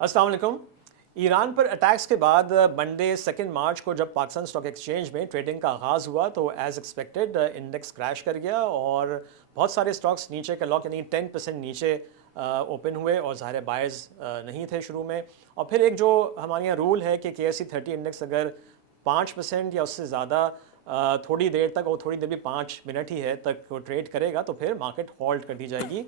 अस्सलाम वालेकुम। ईरान पर अटैक्स के बाद मंडे 2 मार्च को जब पाकिस्तान स्टॉक एक्सचेंज में ट्रेडिंग का आगाज़ हुआ तो एज़ एक्सपेक्टेड इंडेक्स क्रैश कर गया और बहुत सारे स्टॉक्स नीचे का लॉक यानी 10% नीचे ओपन हुए और ज़ाहिर बायर्स नहीं थे शुरू में। और फिर एक जो हमारे यहाँ रूल है कि KSE 30 इंडेक्स अगर 5% या उससे ज़्यादा थोड़ी देर तक और थोड़ी देर भी 5 मिनट ही है तक वो ट्रेड करेगा तो फिर मार्केट हॉल्ट कर दी जाएगी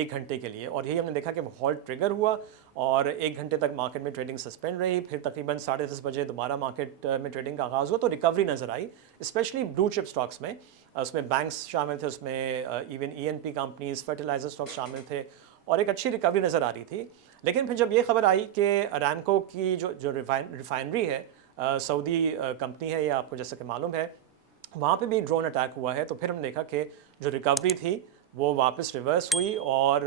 1 घंटे के लिए। और यही हमने देखा कि वो हॉल्ट ट्रिगर हुआ और 1 घंटे तक मार्केट में ट्रेडिंग सस्पेंड रही। फिर तकरीबन 10:30 बजे दोबारा मार्केट में ट्रेडिंग का आगाज़ हुआ तो रिकवरी नज़र आई, स्पेशली ब्लू चिप स्टॉक्स में। उसमें बैंक्स शामिल थे, उसमें even ENP companies, fertiliser stocks शामिल थे और एक अच्छी रिकवरी नज़र आ रही थी। लेकिन फिर जब ये खबर आई कि अरामको की जो रिफाइनरी है, सऊदी कंपनी है, ये आपको जैसे कि मालूम है, वहाँ पे भी ड्रोन अटैक हुआ है, तो फिर हमने देखा कि जो रिकवरी थी वो वापस रिवर्स हुई और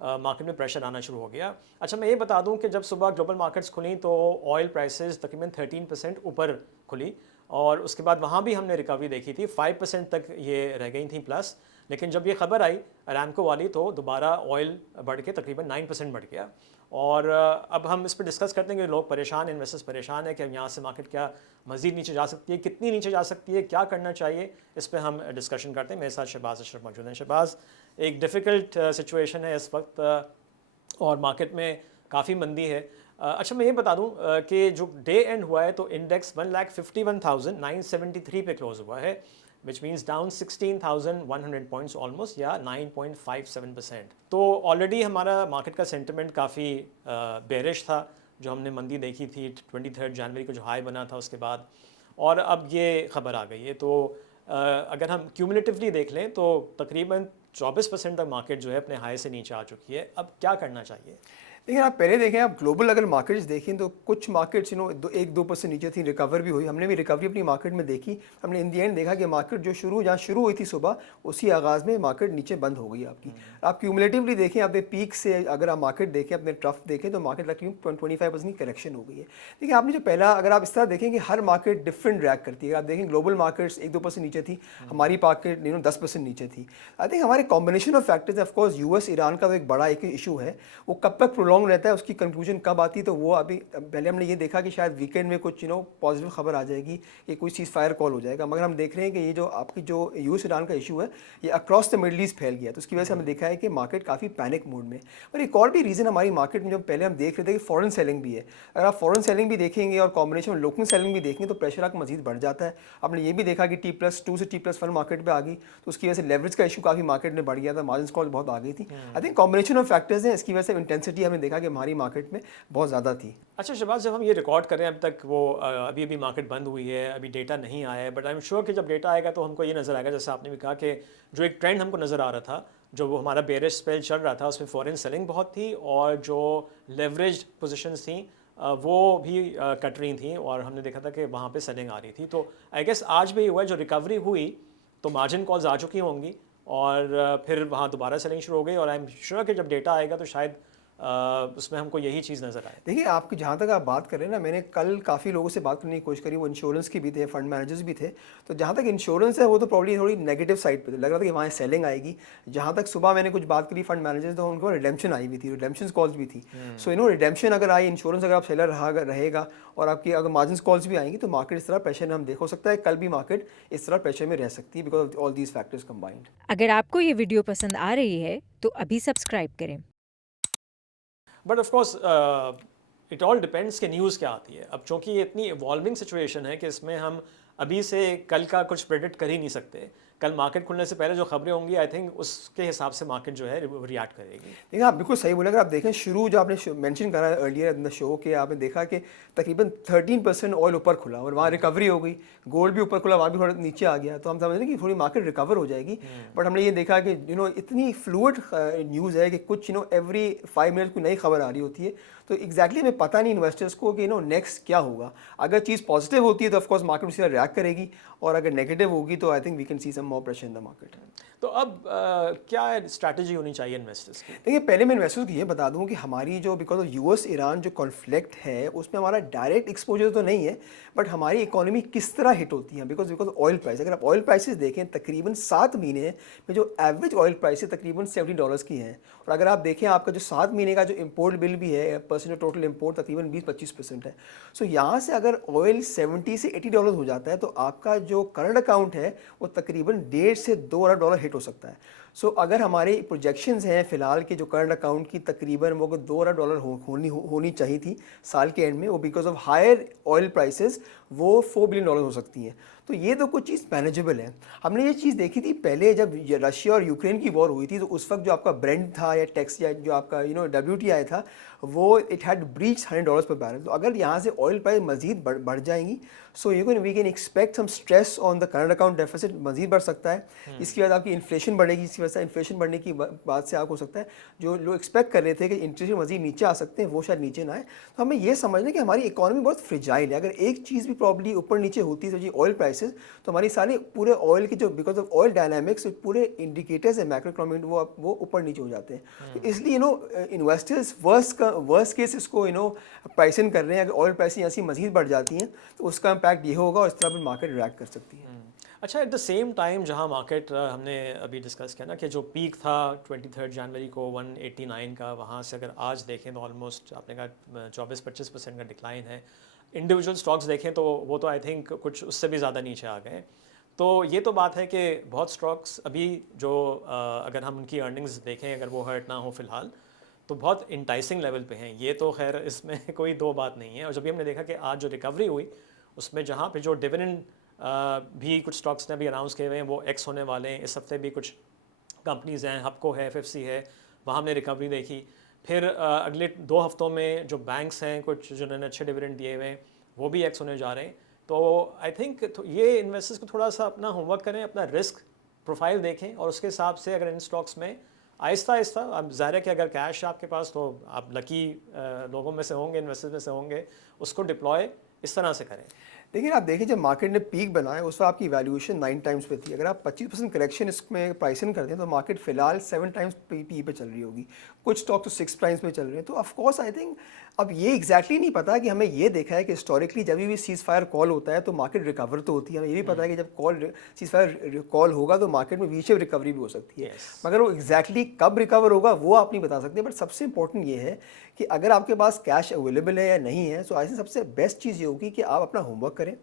मार्केट में प्रेशर आना शुरू हो गया। अच्छा, मैं ये बता दूं कि जब सुबह ग्लोबल मार्केट्स खुली तो ऑयल प्राइसेस तकरीबन 13% ऊपर खुली और उसके बाद वहाँ भी हमने रिकवरी देखी थी, 5% तक ये रह गई थी प्लस। लेकिन जब ये खबर आई अरामको वाली तो दोबारा ऑयल बढ़ के तकरीबन 9% बढ़ गया। और अब हम इस पर डिस्कस करते हैं कि लोग परेशान, इन्वेस्टर्स परेशान है कि यहाँ से मार्केट क्या मज़ीद नीचे जा सकती है, कितनी नीचे जा सकती है, क्या करना चाहिए, इस पर हम डिस्कशन करते हैं। मेरे साथ शहबाज अशरफ मौजूद हैं। शहबाज, एक डिफ़िकल्ट सिचुएशन है इस वक्त और मार्केट में काफ़ी मंदी है। अच्छा, मैं ये बता दूं कि जो डे एंड हुआ है तो इंडेक्स 1,51,973 पे क्लोज हुआ है, which means down 16,100 points almost, या 9.57%। तो ऑलरेडी हमारा मार्केट का सेंटिमेंट काफ़ी बेरिश था, जो हमने मंदी देखी थी 23 जनवरी को जो हाई बना था उसके बाद, और अब ये खबर आ गई है। तो अगर हम क्यूमुलेटिवली देख लें तो तकरीबन 24% तक मार्केट जो है अपने हाई से नीचे आ चुकी है। अब क्या करना चाहिए? देखिए, आप पहले देखें, आप ग्लोबल अगर मार्केट्स देखें तो कुछ मार्केट्स 1-2% नीचे थी, रिकवर भी हुई। हमने भी रिकवरी अपनी मार्केट में देखी। हमने इन दी एंड देखा कि मार्केट जहाँ शुरू हुई थी सुबह, उसी आगाज़ में मार्केट नीचे बंद हो गई आपकी। आप क्यूमुलेटिवली देखें, अपने पीक से अगर आप मार्केट देखें, अपने ट्रफ देखें, तो मार्केट तकरीबन 25% की करेक्शन हो गई है। देखिए, आपने जो पहला, अगर आप इस तरह देखें कि हर मार्केट डिफरेंट रिएक्ट करती है। आप देखें ग्लोबल मार्केट्स 1-2% नीचे थी, हमारी मार्केट 10% नीचे थी। आई थिंक हमारे combination of factors, of course US Iran का तो एक बड़ा एक इशू है, वो कब तक प्रोलॉन्ग रहता है, उसकी कंक्लूजन कब आती है, तो वो अभी पहले हमने ये देखा कि शायद वीकेंड में कुछ पॉजिटिव खबर आ जाएगी कि कोई चीज़ फायर कॉल हो जाएगा। मगर हम देख रहे हैं कि ये जो आपकी जो US ईरान का इशू है, ये अक्रॉस द मिडल ईस्ट फैल गया, तो उसकी वजह से हमने देखा है कि मार्केट काफ़ी पैनिक मोड में। और एक और भी रीज़न हमारी मार्केट में, जब पहले हम देख रहे थे कि फॉरेन सेलिंग भी है, अगर आप फॉरेन सेलिंग भी देखेंगे और कॉम्बिनेशन में लोकल सेलिंग भी देखेंगे तो प्रेशर आपका मजीद बढ़ जाता है। आपने ये भी देखा कि T+2 से T+1 मार्केट पर आ गई, तो उसकी वजह से लेवरेज का इशू काफ़ी मार्केट में बढ़ गया था, मार्जिन कॉल बहुत आ गई थी। I think combination of factors हैं, इसकी वजह से इंटेंसिटी हमने देखा कि हमारी मार्केट में बहुत ज़्यादा थी। अच्छा शहबाज, जब हम ये रिकॉर्ड कर रहे हैं, अब तक वो अभी अभी मार्केट बंद हुई है, अभी डेटा नहीं आया है, बट आई एम श्योर कि जब डेटा आएगा तो हमको ये नज़र आएगा, जैसे आपने भी कहा कि जो एक ट्रेंड हमको नज़र आ रहा था, जो वो हमारा बेरिश स्पेल चल रहा था, उसमें फॉरेन सेलिंग बहुत थी और जो लेवरेज्ड पोजीशंस थी वो भी कट रही थी और हमने देखा था कि वहाँ पे सेलिंग आ रही थी। तो आई गेस आज भी हुआ है, जो रिकवरी हुई तो मार्जिन कॉल्स आ चुकी होंगी और फिर वहाँ दोबारा सेलिंग शुरू हो गई और आई एम श्योर कि जब डेटा आएगा तो शायद उसमें हमको यही चीज़ नज़र आए। देखिए, आपकी जहाँ तक आप बात कर रहे हैं ना, मैंने कल काफ़ी लोगों से बात करने की कोशिश करी, वो इंश्योरेंस के भी थे, फंड मैनेजर्स भी थे। तो जहाँ तक इंश्योरेंस है वो तो प्रॉब्ली थोड़ी नेगेटिव साइड पे लग रहा था कि वहाँ सेलिंग आएगी। जहाँ तक सुबह मैंने कुछ बात करी फंड मैनेजर्स, तो उनको रिडेम्पशन आई हुई थी, रिडेम्पशन कॉल्स भी थी। सो रिडेम्पशन अगर आई, इंश्योरेंस अगर आप सेलर रहेगा और आपकी अगर मार्जिन कॉल्स भी आएंगी तो मार्केट इस तरह प्रेशर में हम देख हो सकता है, कल भी मार्केट इस तरह प्रेशर में रह सकती है because of all these factors combined. अगर आपको ये वीडियो पसंद आ रही है तो अभी सब्सक्राइब करें। But of course it all depends कि न्यूज़ क्या आती है। अब चूँकि ये इतनी इवॉल्विंग सिचुएशन है कि इसमें हम अभी से कल का कुछ प्रेडिक्ट कर ही नहीं सकते। कल मार्केट खुलने से पहले जो खबरें होंगी, आई थिंक उसके हिसाब से मार्केट जो है रिएक्ट करेगी। देखिए, आप बिल्कुल सही बोले। अगर आप देखें, शुरू जो आपने मेंशन करा अर्लियर इन द शो के, आपने देखा कि तकरीबन 13% ऑयल ऊपर खुला और वहाँ रिकवरी हो गई, गोल्ड भी ऊपर खुला, वहाँ भी थोड़ा नीचे आ गया, तो हम समझ रहे हैं कि थोड़ी मार्केट रिकवर हो जाएगी। बट हमने ये देखा कि इतनी फ्लूइड न्यूज़ है कि कुछ एवरी 5 मिनट कोई नई खबर आ रही होती है, तो एग्जैक्टली हमें पता नहीं इन्वेस्टर्स को कि नेक्स्ट क्या होगा। अगर चीज़ पॉजिटिव होती है तो ऑफकोर्स मार्केट उसी तरह रिएक्ट करेगी और अगर नेगेटिव होगी तो I think we can see some more pressure in the market. तो अब क्या स्ट्रैटेजी होनी चाहिए इन्वेस्टर्स की? देखिए, पहले मैं इन्वेस्टर्स को ये बता दूं कि हमारी जो बिकॉज ऑफ यूएस ईरान जो कॉन्फ्लिक्ट है उसमें हमारा डायरेक्ट एक्सपोजर तो नहीं है, बट हमारी इकोनॉमी किस तरह हिट होती है बिकॉज ऑयल प्राइस। अगर आप ऑयल प्राइसेस देखें तकरीबन 7 महीने में जो एवरेज ऑयल प्राइस है तकरीबन $70 की हैं, और अगर आप देखें आपका जो 7 महीने का जो इम्पोर्ट बिल भी है परसेंट ऑफ टोटल इम्पोर्ट तकरीबन 20-25% है। सो यहाँ से अगर ऑयल $70 से $80 हो जाता है तो आपका जो करंट अकाउंट है वो तकरीबन $1.5 से $2 हिट हो सकता है। सो अगर हमारे प्रोजेक्शंस हैं फ़िलहाल के जो करंट अकाउंट की तकरीबन वो अगर $2 होनी चाहिए थी साल के एंड में, वो because of higher oil prices वो $4 बिलियन हो सकती हैं। तो ये तो कुछ चीज़ मैनेजेबल है। हमने ये चीज़ देखी थी पहले जब रशिया और यूक्रेन की वॉर हुई थी, तो उस वक्त जो आपका ब्रेंट था या टेक्स या जो आपका WTI था वो इट हैड ब्रीच $100 पर बैरल। तो अगर यहाँ से ऑयल प्राइस मजीद बढ़ जाएंगी, so we can expect some stress on the current account deficit, मजीद बढ़ सकता है। इसके बाद आपकी इन्फ्लेशन बढ़ेगी, इसकी वजह से इन्फ्लेशन बढ़ने की बात से आपको हो सकता है जो लोग एक्सपेक्ट कर रहे थे कि इंटरेस्ट मजीद नीचे आ सकते हैं वो शायद नीचे ना आए। तो हमें ये समझना कि हमारी इकोनॉमी बहुत फ्रिजाइल है। अगर एक चीज़ भी प्रॉब्ली ऊपर नीचे होती है तो जी ऑयल प्राइसेस, तो हमारी सारी पूरे ऑयल की जो बिकॉज ऑफ ऑयल डायनामिक्स पूरे इंडिकेटर्स है मैक्रो इकोनॉमिक वो ऊपर नीचे हो जाते हैं। तो इसलिए इन्वेस्टर्स वर्स्ट केस इसको प्राइस इन कर रहे हैं। अगर ऑयल प्राइसें ऐसी मजीद बढ़ जाती हैं तो उसका इम्पैक्ट ये होगा और इस तरह पर मार्केट रिएक्ट कर सकती है। अच्छा, एट द सेम टाइम जहाँ मार्केट हमने अभी डिस्कस किया ना कि जो पीक था 23 जनवरी को 189 का, वहाँ से अगर आज देखें तो ऑलमोस्ट आपने कहा 24-25% का डिक्लाइन है। इंडिविजुअल स्टॉक्स देखें तो वो तो आई थिंक कुछ उससे भी ज़्यादा नीचे आ गए। तो ये तो बात है कि बहुत स्टॉक्स अभी जो अगर हम उनकी अर्निंग्स देखें अगर वो हर्ट ना हो फ़िलहाल तो बहुत इंटाइसिंग लेवल पे हैं। ये तो खैर इसमें कोई दो बात नहीं है। और जब भी हमने देखा कि आज जो रिकवरी हुई उसमें जहाँ पे जो डिविडेंड भी कुछ स्टॉक्स ने भी अनाउंस किए हुए हैं वो एक्स होने वाले हैं। इस हफ्ते भी कुछ कंपनीज़ हैं, हपको है, FFC है, वहाँ हमने रिकवरी देखी। फिर अगले 2 हफ्तों में जो बैंक्स हैं कुछ जिन्होंने अच्छे डिविडेंड दिए हुए हैं वो भी एक्स होने जा रहे हैं। तो आई थिंक ये इन्वेस्टर्स को थोड़ा सा अपना होमवर्क करें, अपना रिस्क प्रोफाइल देखें और उसके हिसाब से अगर इन स्टॉक्स में आहिस्ता आहिस्ता, अब ज़ाहिर है कि अगर कैश है आपके पास तो आप लकी लोगों में से होंगे, इन्वेस्टर्स में से होंगे, उसको डिप्लॉय इस तरह से करें। लेकिन आप देखिए जब मार्केट ने पीक बनाया उस वक्त आपकी वैल्यूएशन 9 टाइम्स पे थी। अगर आप 25% करेक्शन इसमें प्राइसिंग करते हैं तो मार्केट फिलहाल 7 टाइम्स पी पे चल रही होगी। कुछ स्टॉक तो 6 टाइम्स पे चल रहे हैं। तो ऑफ कोर्स आई थिंक अब ये एग्जैक्टली नहीं पता कि हमें ये देखा है कि हिस्टोरिकली जब भी सीज फायर कॉल होता है तो मार्केट रिकवर तो होती है। हमें ये भी पता है कि जब सीज फायर कॉल होगा तो मार्केट में वी शेप रिकवरी भी हो सकती है। मगर वो एग्जैक्टली कब रिकवर होगा वो आप नहीं बता सकते। बट सबसे इंपॉर्टेंट ये है कि अगर आपके पास कैश अवेलेबल है या नहीं है, तो ऐसे सबसे बेस्ट चीज़ ये होगी कि आप अपना होमवर्क करें।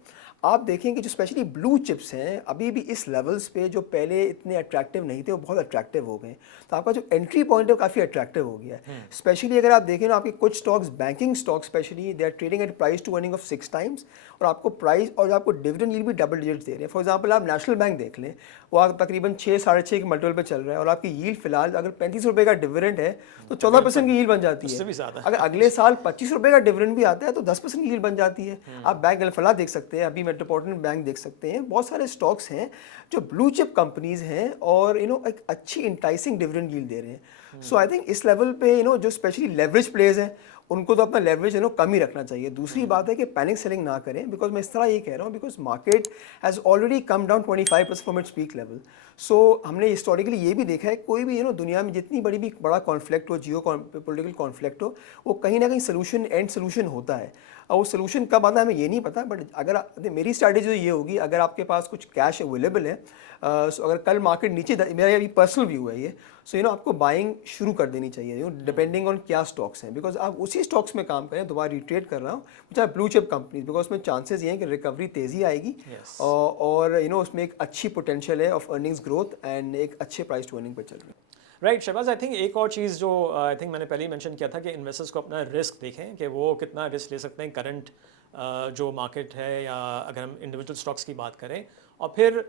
आप देखेंगे जो स्पेशली ब्लू चिप्स हैं अभी भी इस लेवल्स पे जो पहले इतने अट्रैक्टिव नहीं थे वो बहुत अट्रैक्टिव हो गए। तो आपका जो एंट्री पॉइंट है वो काफ़ी अट्रैक्टिव हो गया है। स्पेशली अगर आप देखें ना आपके कुछ stocks, banking stocks specially, they are trading at price to earning of 6 times, और आपको प्राइस और आपको डिविडेंड यील्ड भी डबल डिजिट्स दे रहे हैं। फॉर एग्जांपल आप नेशनल बैंक देख लें, वो आप तकरीबन 6-6.5 के मल्टीपल पे चल रहा है और आपकी यील्ड फिलहाल अगर ₹35 का डिविडेंड है तो 14% की यील्ड बन जाती उससे है। भी ज़्यादा। अगर अगले साल ₹25 का डिविडेंड भी आता है तो 10% की यील्ड बन जाती है। आप बैंक अल्फला देख सकते हैं, अभी मेट्रोपॉलिटन बैंक देख सकते हैं, बहुत सारे स्टॉक्स हैं जो ब्लू चिप कंपनीज हैं और एक अच्छी इंटाइसिंग डिविडेंड यील्ड दे रहे हैं। सो आई थिंक इस लेवल पे जो स्पेशली लेवरेज प्लेयर्स हैं उनको तो अपना लेवरेज कम ही रखना चाहिए। दूसरी बात है कि पैनिक सेलिंग ना करें, बिकॉज मैं इस तरह ये कह रहा हूँ because market has already come down 25% from its peak level. सो हमने हिस्टोरिकली ये भी देखा है कोई भी दुनिया में जितनी बड़ा कॉन्फ्लिक्ट हो, जियो पॉलिटिकल कॉन्फ्लिक्ट हो, वो कहीं ना कहीं सोल्यूशन एंड सोल्यूशन होता है। और वो सोल्यूशन कब आता है हमें ये नहीं पता। बट अगर मेरी स्ट्रैटेजी ये होगी, अगर आपके पास कुछ कैश अवेलेबल है, सो अगर कल मार्केट नीचे, मेरा ये पर्सनल व्यू है ये, सो आपको बाइंग शुरू कर देनी चाहिए डिपेंडिंग ऑन क्या स्टॉक्स हैं। बिकॉज आप उसी स्टॉक्स में काम करें, दोबारा रिट्रेड कर रहा हूँ, चाहे ब्लू चिप कंपनीज, बिकॉज उसमें चांसेस ये हैं कि रिकवरी तेज़ी आएगी। और उसमें एक अच्छी पोटेंशियल है ऑफ अर्निंग्स ग्रोथ एंड एक अच्छे प्राइस टू अर्निंग पर चल रही है। राइट शहबाज, आई थिंक एक और चीज़ जो आई थिंक मैंने पहले ही मेंशन किया था कि इन्वेस्टर्स को अपना रिस्क देखें कि वो कितना रिस्क ले सकते हैं करंट जो मार्केट है, या अगर हम इंडिविजुअल स्टॉक्स की बात करें। और फिर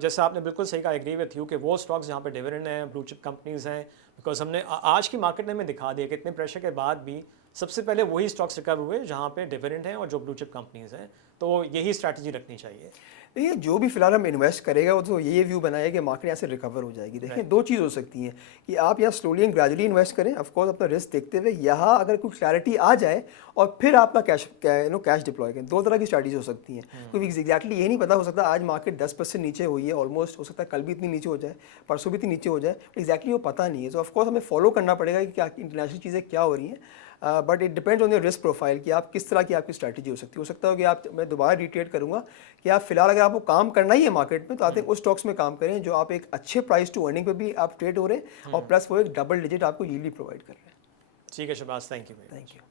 जैसे आपने बिल्कुल सही कहा, एग्री विथ यू कि वो स्टॉक्स जहाँ पे डिविडेंड हैं, ब्लू चिप कंपनीज हैं, बिकॉज हमने आज की मार्केट ने हमें दिखा दिया कि इतने प्रेशर के बाद भी सबसे पहले वही स्टॉक्स रिकवर हुए जहाँ पे डिविडेंड हैं और जो ब्लू चिप कंपनीज हैं। तो यही स्ट्रैटेजी रखनी चाहिए। देखिए जो भी फिलहाल हम इन्वेस्ट करेगा वो तो ये व्यू बनाया कि मार्केट यहाँ से रिकवर हो जाएगी। देखिए दो चीज़ हो सकती हैं कि आप यहाँ स्लोली एंड ग्रेजुअली इन्वेस्ट करें, ऑफ कोर्स अपना रिस्क देखते हुए, यहाँ अगर कुछ क्लैरिटी आ जाए और फिर आप अपना कैश डिप्लॉय करें। दो तरह की स्ट्रैटेजी हो सकती हैं, क्योंकि एग्जैक्टली ये नहीं पता, हो सकता है आज मार्केट 10% नीचे हुई है ऑलमोस्ट, हो सकता है कल भी इतनी नीचे हो जाए, परसों भी इतनी नीचे हो जाए, एग्जैक्टली वो पता नहीं है। तो ऑफकोर्स हमें फॉलो करना पड़ेगा कि क्या इंटरनेशनल चीज़ें क्या हो रही हैं, but it depends on your risk profile कि आप किस तरह की आपकी स्ट्रैटेजी हो सकता है कि आप, मैं दोबारा रिटेट करूंगा कि आप फिलहाल अगर आपको काम करना ही है मार्केट में तो आते हैं उस स्टॉक्स में काम करें जो आप एक अच्छे प्राइस टू अर्निंग पे भी आप ट्रेड हो रहे हैं और प्लस वो एक डबल डिजिट आपको यील्ड भी प्रोवाइड कर रहे हैं। ठीक है Shahbaz, thank you. Thank you.